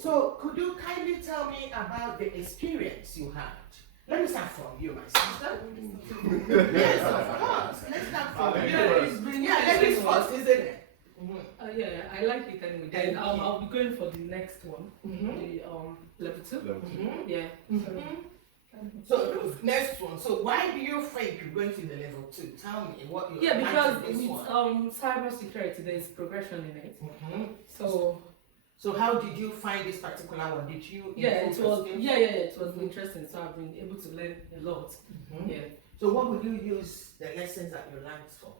So could you kindly tell me about the experience you had? Let me start from you, my sister. Yes, of course. Let's start from you. Yeah, ladies first, isn't it? Yeah, I like it anyway. Then I'll be going for the next one, the level 2. Yeah. So next one. So why do you think you're going to the level 2? Tell me what you. Yeah, because with cybersecurity, there is progression in it. So how did you find this particular one? Did you? It was interesting. So I've been able to learn a lot. Yeah. So what would you use the lessons that you learned for?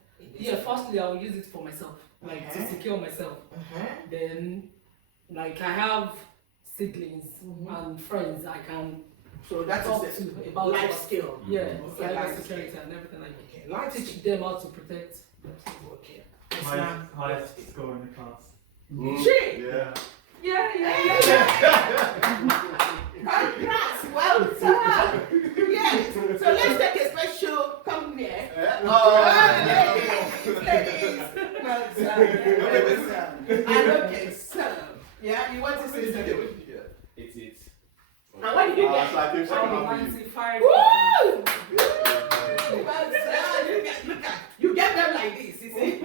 Firstly, I'll use it for myself, like to secure myself. Then, like I have siblings and friends I can. So that's talk to about life skill. Yeah, cybersecurity and everything like that. Teach them how to protect themselves. Okay. Highest score in the class. Congrats, well done. Yes. So let's take a special come here. Ladies. Well done. And okay, so you want to say something? It's And what did you get? 95. Woo! Well done. You get them like this, you see?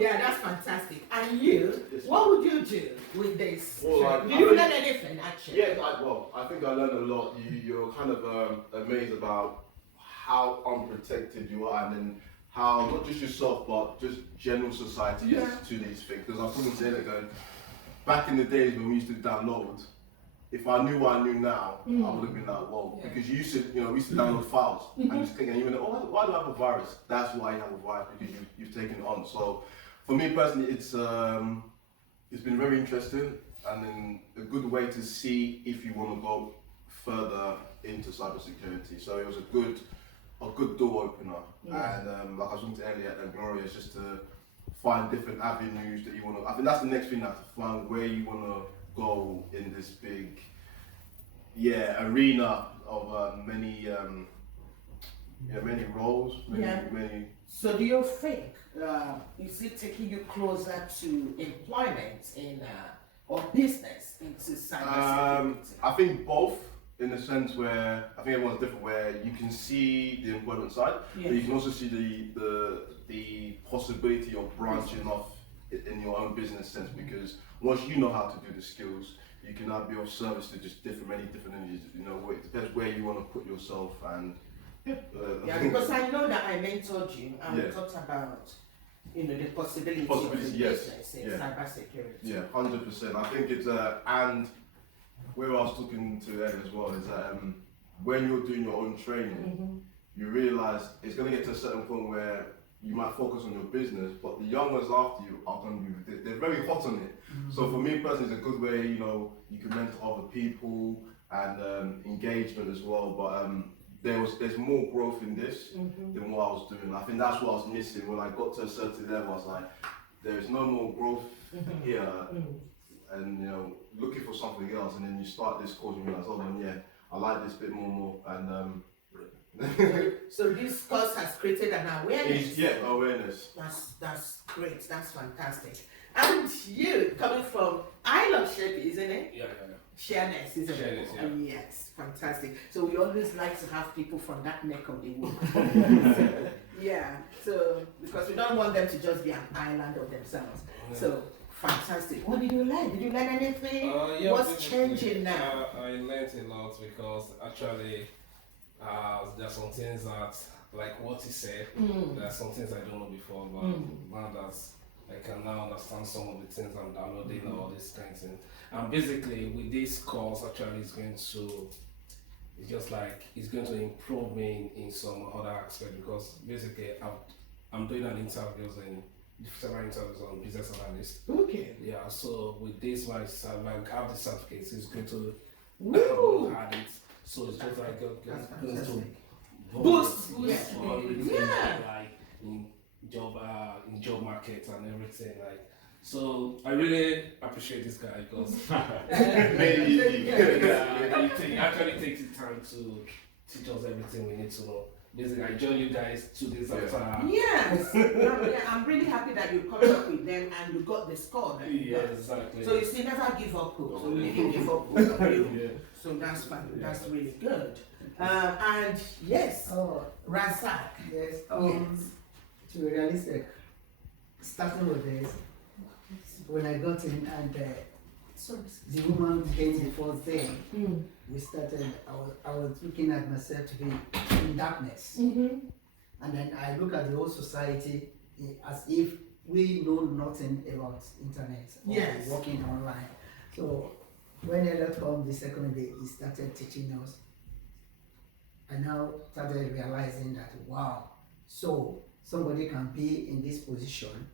Yeah, that's fantastic. And you, what would you do with this? Did you learn anything actually? Yeah, I think I learned a lot. You're kind of amazed about how unprotected you are, and then how not just yourself but just general society is to these things. Because I was talking to Ella going, back in the days when we used to download, if I knew what I knew now, I would have been like, whoa. Because you used to, we used to download files and you just think, and you went, oh, why do I have a virus? That's why you have a virus, because you've taken it on. So for me personally, it's been very interesting, and then a good way to see if you want to go further into cybersecurity. So it was a good door opener. And like I was talking to Elliot and Gloria, it's just to find different avenues that you want to. I think that's the next thing, now, to find where you want to go in this big arena of many roles, many. So do you think is it taking you closer to employment in or business into cybersecurity? I think both, in the sense where I think everyone's different, where you can see the employment side, but you can also see the possibility of branching off in your own business sense, because once you know how to do the skills, you can now be of service to just many different energies. It depends where you want to put yourself. And because I know that I mentored you and we talked about the possibility of the business in cybersecurity. Yeah, 100%. I think it's and where I was talking to Ed as well is that when you're doing your own training, you realise it's going to get to a certain point where you might focus on your business, but the young ones after you are going to be, they're very hot on it. So for me personally, it's a good way, you can mentor other people and engagement as well. But there's more growth in this than what I was doing. I think that's what I was missing when I got to a certain level. I was like, there's no more growth here, and looking for something else. And then you start this course and you realize, I like this bit more and. So this course has created an awareness. Awareness. That's great. That's fantastic. And you coming from I love Shepi, isn't it? Yeah. Shareness, isn't it? Yes, fantastic. So we always like to have people from that neck of the wood. So because we don't want them to just be an island of themselves. So fantastic. What did you learn? Did you learn anything? What's changing now? I learned a lot, because actually there are some things that, like what he said, there are some things I don't know before, but now that I can now understand some of the things I'm downloading, all these kind of things. And basically with this course, actually it's going to improve me in some other aspect, because basically I'm doing an interviews in several interviews on business analyst. Okay. Yeah, so with this, I have the certificates, it's going to add it. So it's just like going to boost. Like in job market and everything. Like, so I really appreciate this guy, because he actually takes the time to teach us everything we need to know. basically I joined you guys 2 days Yeah. after. Yes. Yeah, I'm really happy that you caught up with them and you got the score that you Yeah, got. exactly. So you see, never give up hope. So we didn't give up hope on you. Yeah. So that's fine. That's really good. And yes, Oh, Razak. yes. Yes. To be realistic, starting with this, when I got in and the woman came the first day, we started, I was looking at myself to be in darkness. And then I look at the whole society as if we know nothing about internet or Yes. working online. So when Elliot came the second day, he started teaching us. I now started realizing that, wow, so somebody can be in this position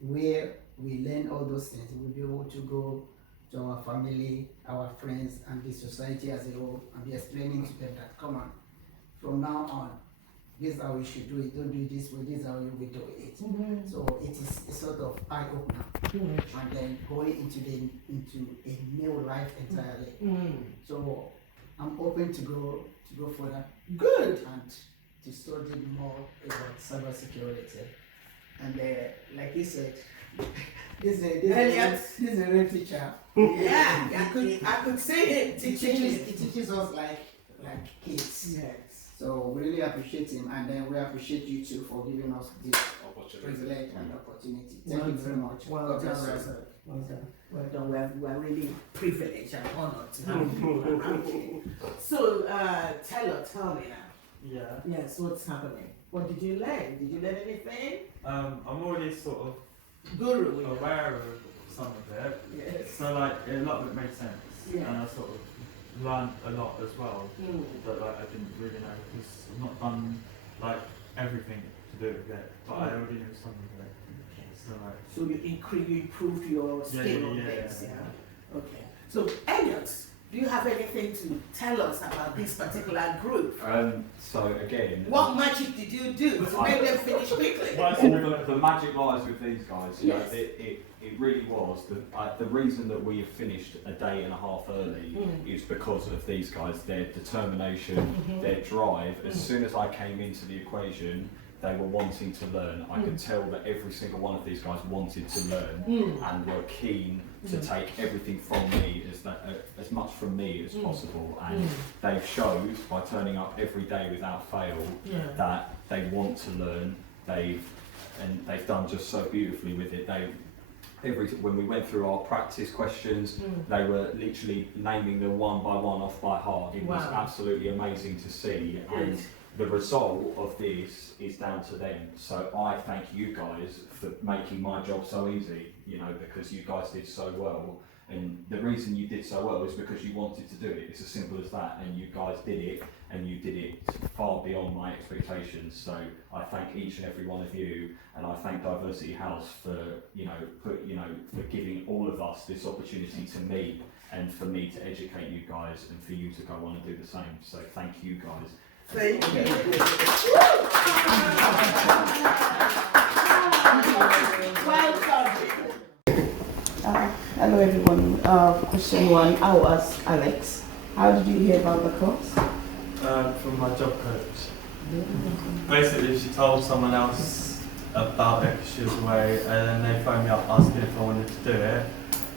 where we learn all those things. We'll be able to go to our family, our friends, and the society as a whole, and be explaining to them that, come on, from now on, this is how we should do it. Don't do it this way. This is how you will do it. So it is a sort of eye opener, and then going into a new life entirely. So I'm open to go further Good. and to study more about cybersecurity. And like you said, this is a real teacher. Yeah, I could say it. He teaches us like kids. Yes. So we really appreciate him, and then we appreciate you too for giving us this Opportunity. privilege and opportunity. Thank you very much. Well God done, bless you. Razak. Well done. Well done. We're really privileged and honored to have you around here. So, tell me now. Yeah. Yes, what's happening? What did you learn? Did you learn anything? I'm already sort of Guru. aware of some of it. Yes. So like a lot of it made sense. Yeah. And I sort of learned a lot as well Mm. that like I didn't really know because I've not done like everything to do with it. But I already knew some of it. So like So you improved your skill on this, yeah? Okay. So, Elliot, do you have anything to tell us about this particular group? So again, What magic did you do to make them finish quickly? all the magic lies with these guys. You know, Yes. it really was. The reason that we have finished a day and a half early is because of these guys, their determination, their drive. As soon as I came into the equation, they were wanting to learn. I could tell that every single one of these guys wanted to learn and were keen to take everything from me, as much from me as possible. And they've showed by turning up every day without fail that they want to learn. They've done just so beautifully with it. When we went through our practice questions, they were literally naming them one by one off by heart. It was absolutely amazing to see. And the result of this is down to them. So I thank you guys for making my job so easy, you know, because you guys did so well. And the reason you did so well is because you wanted to do it. It's as simple as that. And you guys did it, and you did it far beyond my expectations. So I thank each and every one of you, and I thank Diversity House for for giving all of us this opportunity to meet, and for me to educate you guys, and for you to go on and do the same. So thank you guys. Thank you. Well done. Hello everyone. Question one, I'll ask Alex. How did you hear about the course? from my job coach. Basically, she told someone else about it because she was away, and then they phoned me up asking if I wanted to do it.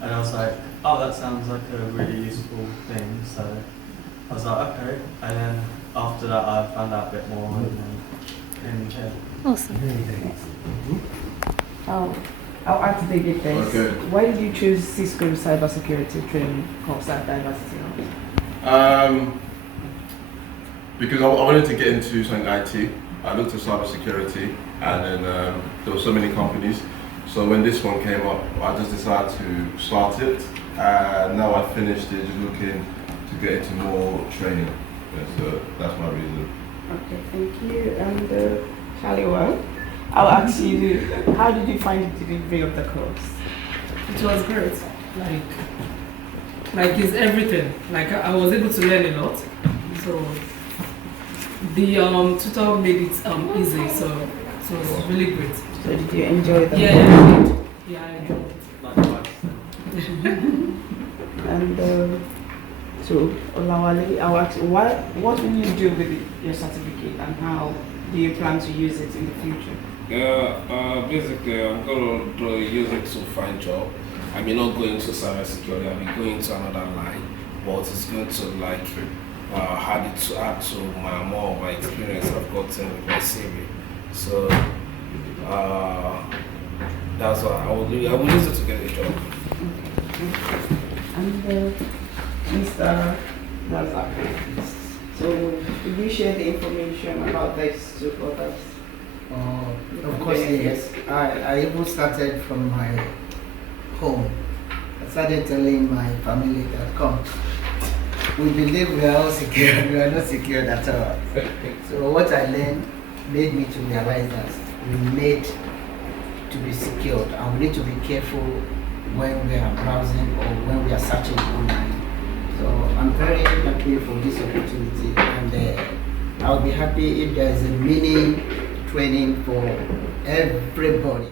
And I was like, oh, that sounds like a really useful thing. So I was like, okay. And then after that, I found out a bit more and then came here. Awesome. I'll ask David this. Okay. Why did you choose Cisco Cybersecurity training course at Diversity House? Because I wanted to get into something IT. I looked at cybersecurity, and then there were so many companies. So when this one came up, I just decided to start it. And now I finished it, just looking to get into more training. Yeah, so that's my reason. Okay, thank you. And Kaliwa, I'll ask you, how did you find the delivery of the course? It was great. Like it's everything. Like I was able to learn a lot. So the tutor made it easy. So it was really great. So did you enjoy the Yeah, I did. Yeah, I enjoyed it. Likewise. And So, Olawale, I'll ask you, what will you do with your certificate and how do you plan to use it in the future? Basically, I'm going to use it to find job. I may not go into cybersecurity, I may go into another line, but it's going to like add to my more of my experience I've gotten with my CV. So that's why I will use it to get a job. Okay. And Mr. Razak, so will you share the information about this to others? Of course, yes. I even started from my home. I started telling my family that, come, we believe we are all secure, we are not secured at all. So what I learned made me to realize that we need to be secured and we need to be careful when we are browsing or when we are searching online. So I'm very happy for this opportunity, and I'll be happy if there is a mini training for everybody.